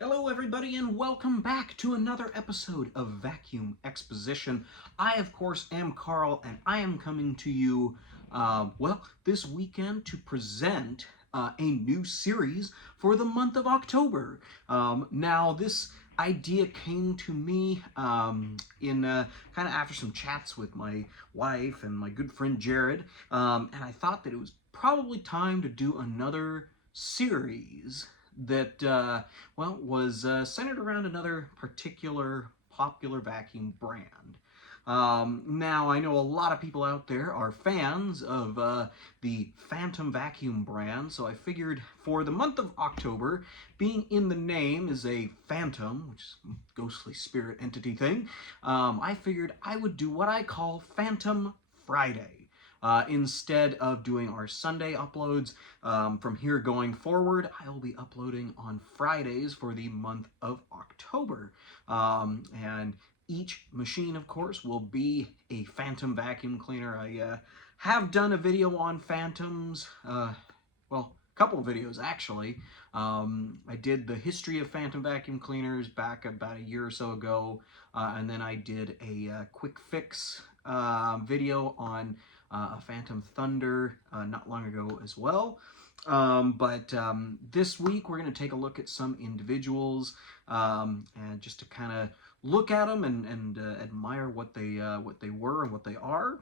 Hello everybody and welcome back to another episode of Vacuum Exposition. I of course am Carl and I am coming to you this weekend to present a new series for the month of October. Now this idea came to me in kind of after some chats with my wife and my good friend Jared, and I thought that it was probably time to do another series that was centered around another particular popular vacuum brand. Now, I know a lot of people out there are fans of the Fantom vacuum brand, so I figured for the month of October, being in the name is a phantom, which is a ghostly spirit entity thing, I figured I would do what I call Fantom Friday. Instead of doing our Sunday uploads, from here going forward, I will be uploading on Fridays for the month of October. And each machine, of course, will be a Fantom vacuum cleaner. I have done a video on Fantoms, a couple of videos actually. I did the history of Fantom vacuum cleaners back about a year or so ago, and then I did a quick fix video on a Fantom Thunder not long ago as well. But this week we're going to take a look at some individuals, and just to kind of look at them and admire what they were and what they are.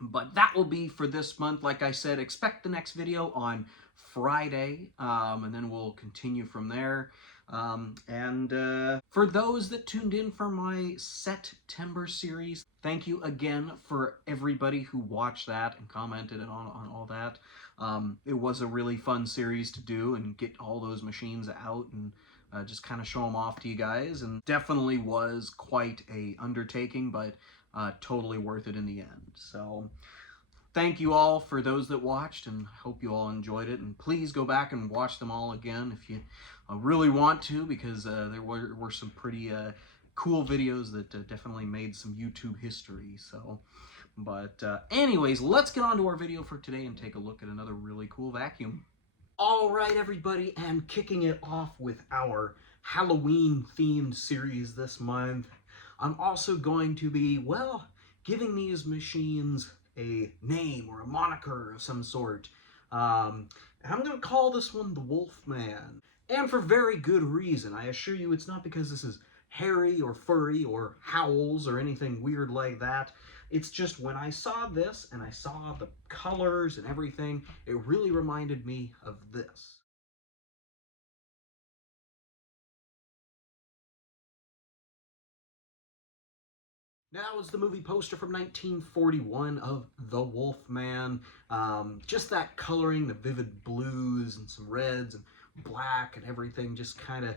But that will be for this month. Like I said, expect the next video on Friday, and then we'll continue from there. For those that tuned in for my September series, thank you again for everybody who watched that and commented on all that. It was a really fun series to do and get all those machines out and just kind of show them off to you guys, and definitely was quite a undertaking, but totally worth it in the end. So thank you all for those that watched, and hope you all enjoyed it. And please go back and watch them all again if you really want to, because there were some pretty cool videos that definitely made some YouTube history. So, but anyways, let's get on to our video for today and take a look at another really cool vacuum. All right, everybody, and kicking it off with our Halloween-themed series this month, I'm also going to be, well, giving these machines a name or a moniker of some sort. And I'm going to call this one the Wolfman. And for very good reason. I assure you it's not because this is hairy or furry or howls or anything weird like that. It's just when I saw this and I saw the colors and everything, it really reminded me of this. Now is the movie poster from 1941 of The Wolfman. Just that coloring, the vivid blues and some reds and black and everything, just kind of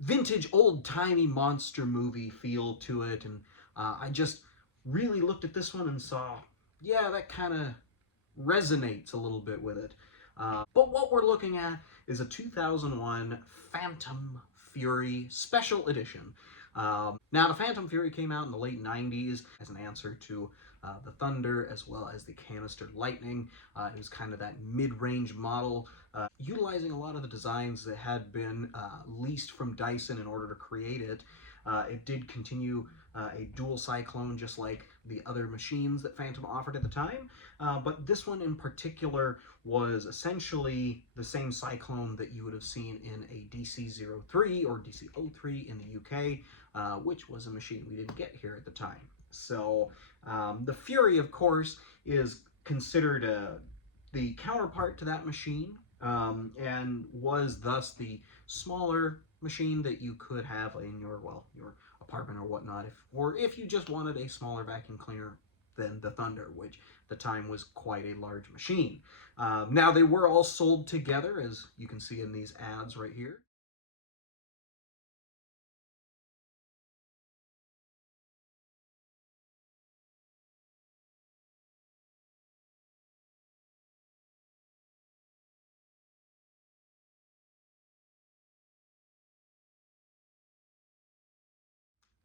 vintage old-timey monster movie feel to it. And I just really looked at this one and saw, yeah, that kind of resonates a little bit with it. But what we're looking at is a 2001 Fantom Fury Special Edition. Now, the Fantom Fury came out in the late 90s as an answer to the Thunder as well as the Canister Lightning. It was kind of that mid-range model, utilizing a lot of the designs that had been leased from Dyson in order to create it. It did continue a dual cyclone, just like the other machines that Fantom offered at the time. But this one in particular was essentially the same cyclone that you would have seen in a DC-03 or DC-03 in the UK, which was a machine we didn't get here at the time. So the Fury, of course, is considered the counterpart to that machine, and was thus the smaller machine that you could have in your apartment or whatnot, if you just wanted a smaller vacuum cleaner than the Thunder, which at the time was quite a large machine. Now, they were all sold together, as you can see in these ads right here.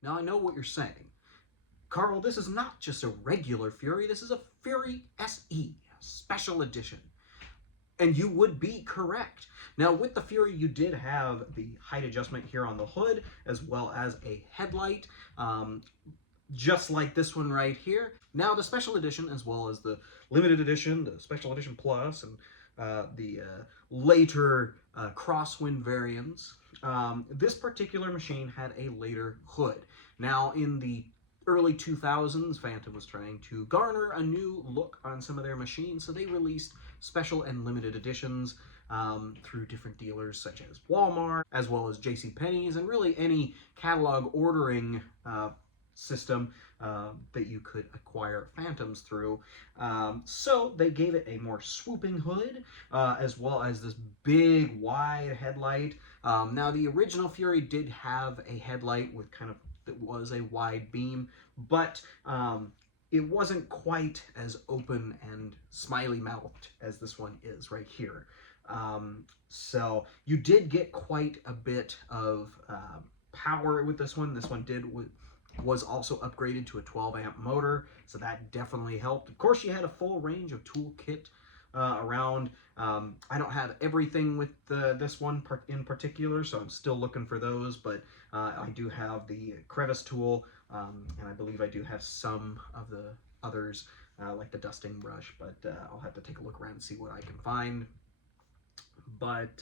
Now, I know what you're saying. Carl, this is not just a regular Fury, this is a Fury SE, Special Edition. And you would be correct. Now, with the Fury, you did have the height adjustment here on the hood, as well as a headlight, just like this one right here. Now, the Special Edition, as well as the Limited Edition, the Special Edition Plus, and the later crosswind variants, this particular machine had a later hood. Now, in the early 2000s, Fantom was trying to garner a new look on some of their machines, so they released special and limited editions through different dealers such as Walmart, as well as JCPenney's, and really any catalog ordering system that you could acquire Fantoms through. So they gave it a more swooping hood, as well as this big wide headlight. Now, the original Fury did have a headlight with kind of, that was a wide beam, but it wasn't quite as open and smiley mouthed as this one is right here. So you did get quite a bit of power with this one. This one was also upgraded to a 12 amp motor, so that definitely helped. Of course, you had a full range of toolkit around. I don't have everything with this one in particular, so I'm still looking for those, but I do have the crevice tool, and I believe I do have some of the others, like the dusting brush, but I'll have to take a look around and see what I can find. But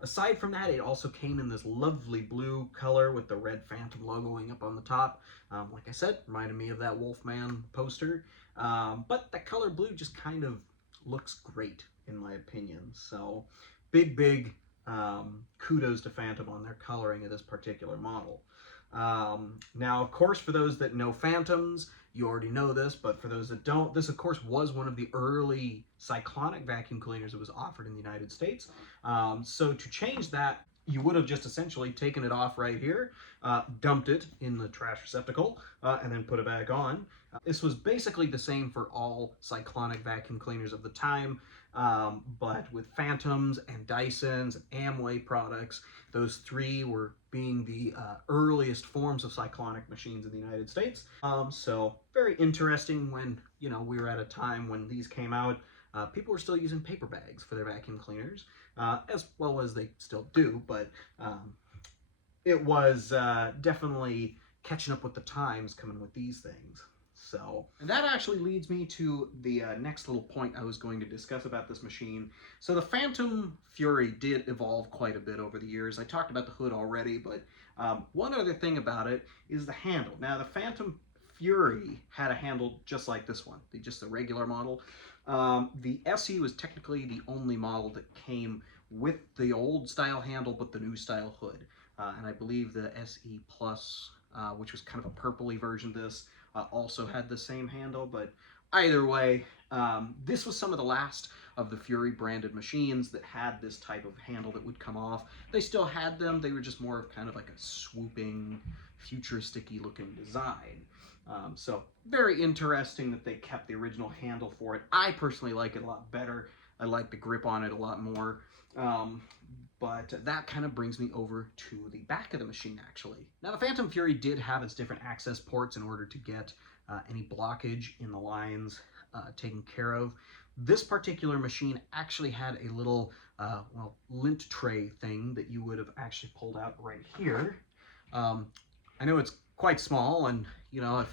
aside from that, it also came in this lovely blue color with the red Fantom logoing up on the top. Like I said, reminded me of that Wolfman poster. But that color blue just kind of looks great, in my opinion. So big kudos to Fantom on their coloring of this particular model. Now, of course, for those that know Fantoms, you already know this, but for those that don't, this, of course, was one of the early cyclonic vacuum cleaners that was offered in the United States. So to change that, you would have just essentially taken it off right here, dumped it in the trash receptacle, and then put it back on. This was basically the same for all cyclonic vacuum cleaners of the time, but with Fantoms and Dysons and Amway products, those three were being the earliest forms of cyclonic machines in the United States. So very interesting when, you know, we were at a time when these came out. People were still using paper bags for their vacuum cleaners, as well as they still do, but it was definitely catching up with the times coming with these things. So, and that actually leads me to the next little point I was going to discuss about this machine. So the Fantom Fury did evolve quite a bit over the years. I talked about the hood already, but one other thing about it is the handle. Now, the Fantom Fury had a handle just like this one, just the regular model. The SE was technically the only model that came with the old style handle, but the new style hood. And I believe the SE Plus, which was kind of a purpley version of this, also had the same handle. But either way, this was some of the last of the Fury branded machines that had this type of handle that would come off. They still had them, they were just more of kind of like a swooping, futuristic-y looking design. So very interesting that they kept the original handle for it. I personally like it a lot better. I like the grip on it a lot more. But that kind of brings me over to the back of the machine, actually. Now, the Fantom Fury did have its different access ports in order to get any blockage in the lines taken care of. This particular machine actually had a little, well, lint tray thing that you would have actually pulled out right here. I know it's quite small, and, you know, if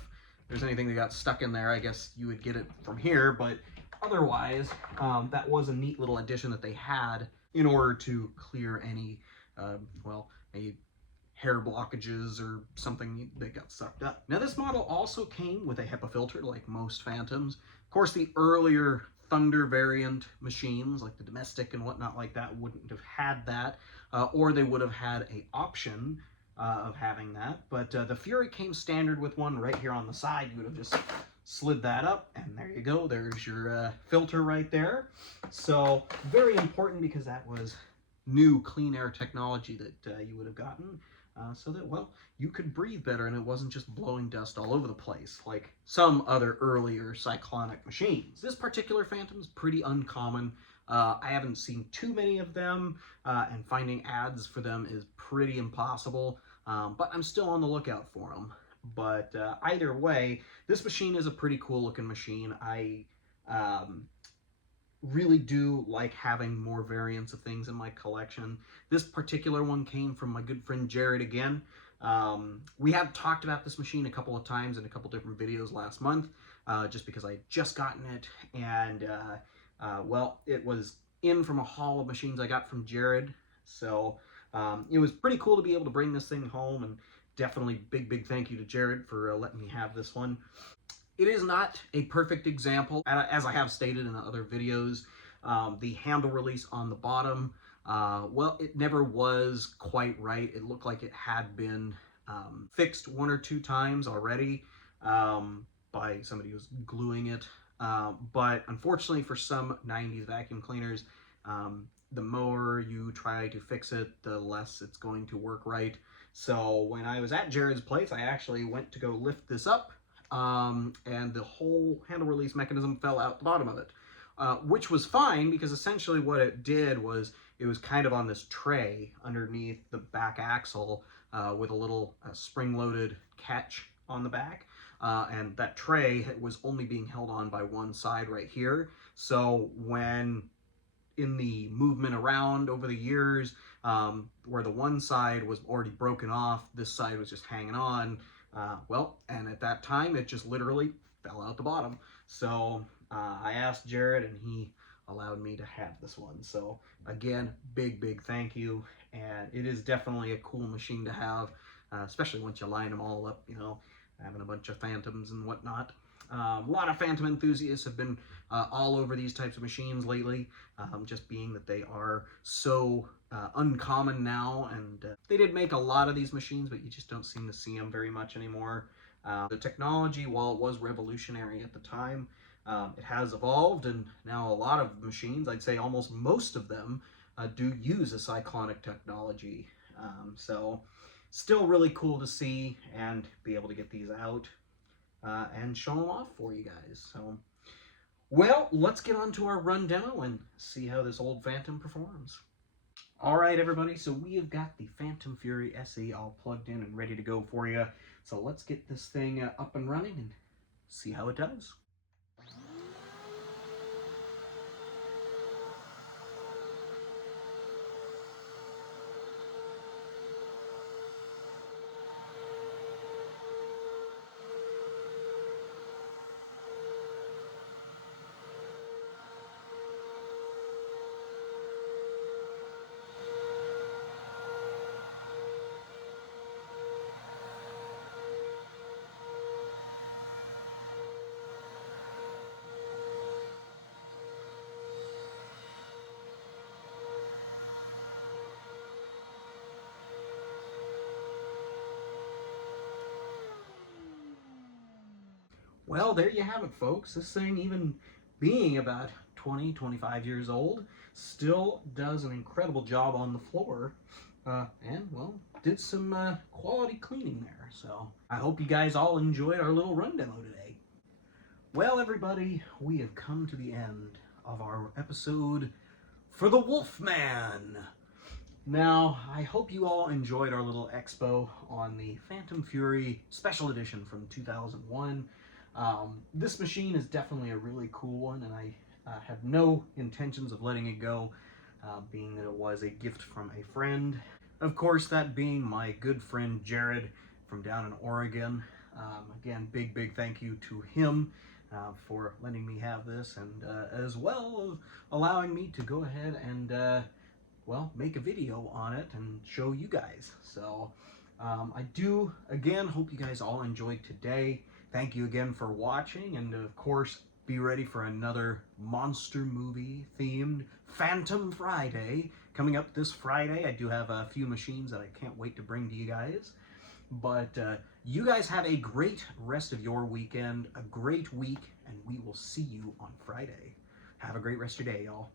there's anything that got stuck in there, I guess you would get it from here, but otherwise, that was a neat little addition that they had in order to clear any, well, any hair blockages or something that got sucked up. Now, this model also came with a HEPA filter, like most Fantoms. Of course, the earlier Thunder variant machines, like the Domestic and whatnot like that, wouldn't have had that, or they would have had an option of having that. But the Fury came standard with one right here on the side. You would have just slid that up, and there you go. There's your filter right there. So very important, because that was new clean air technology that you would have gotten, so that, well, you could breathe better and it wasn't just blowing dust all over the place like some other earlier cyclonic machines. This particular Fantom is pretty uncommon. I haven't seen too many of them, and finding ads for them is pretty impossible, but I'm still on the lookout for them. But either way, this machine is a pretty cool looking machine. really do like having more variants of things in my collection. This particular one came from my good friend Jared again. We have talked about this machine a couple of times in a couple different videos last month, just because I had just gotten it, and well, it was in from a haul of machines I got from Jared, so it was pretty cool to be able to bring this thing home, and definitely big thank you to Jared for letting me have this one. It is not a perfect example, as I have stated in other videos. The handle release on the bottom, well, it never was quite right. It looked like it had been fixed one or two times already by somebody who was gluing it. But unfortunately for some 90s vacuum cleaners, the more you try to fix it, the less it's going to work right. So when I was at Jared's place, I actually went to go lift this up, and the whole handle release mechanism fell out the bottom of it, which was fine because essentially what it did was it was kind of on this tray underneath the back axle with a little spring-loaded catch on the back. And that tray was only being held on by one side right here. So when in the movement around over the years, where the one side was already broken off, this side was just hanging on. Well, and at that time, it just literally fell out the bottom. So I asked Jared, and he allowed me to have this one. So again, big thank you. And it is definitely a cool machine to have, especially once you line them all up, you know, having a bunch of Fantoms and whatnot. A lot of Fantom enthusiasts have been all over these types of machines lately, just being that they are so uncommon now, and they did make a lot of these machines, but you just don't seem to see them very much anymore. The technology, while it was revolutionary at the time, it has evolved, and now a lot of machines, I'd say almost most of them, do use a cyclonic technology. So still really cool to see and be able to get these out and show them off for you guys. So, well, let's get on to our run demo and see how this old Fantom performs. All right, everybody, so we have got the Fantom Fury SE all plugged in and ready to go for you. So let's get this thing up and running and see how it does. Well, there you have it, folks. This thing, even being about 20, 25 years old, still does an incredible job on the floor. And, well, did some quality cleaning there. So I hope you guys all enjoyed our little run demo today. Well, everybody, we have come to the end of our episode for the Wolfman. Now, I hope you all enjoyed our little expo on the Fantom Fury Special Edition from 2001. This machine is definitely a really cool one, and I have no intentions of letting it go, being that it was a gift from a friend. Of course, that being my good friend Jared from down in Oregon. Again, big thank you to him for letting me have this, and as well as allowing me to go ahead and well, make a video on it and show you guys. So I do, again, hope you guys all enjoyed today. Thank you again for watching, and of course, be ready for another monster movie themed Fantom Friday coming up this Friday. I do have a few machines that I can't wait to bring to you guys. But you guys have a great rest of your weekend, a great week, and we will see you on Friday. Have a great rest of your day, y'all.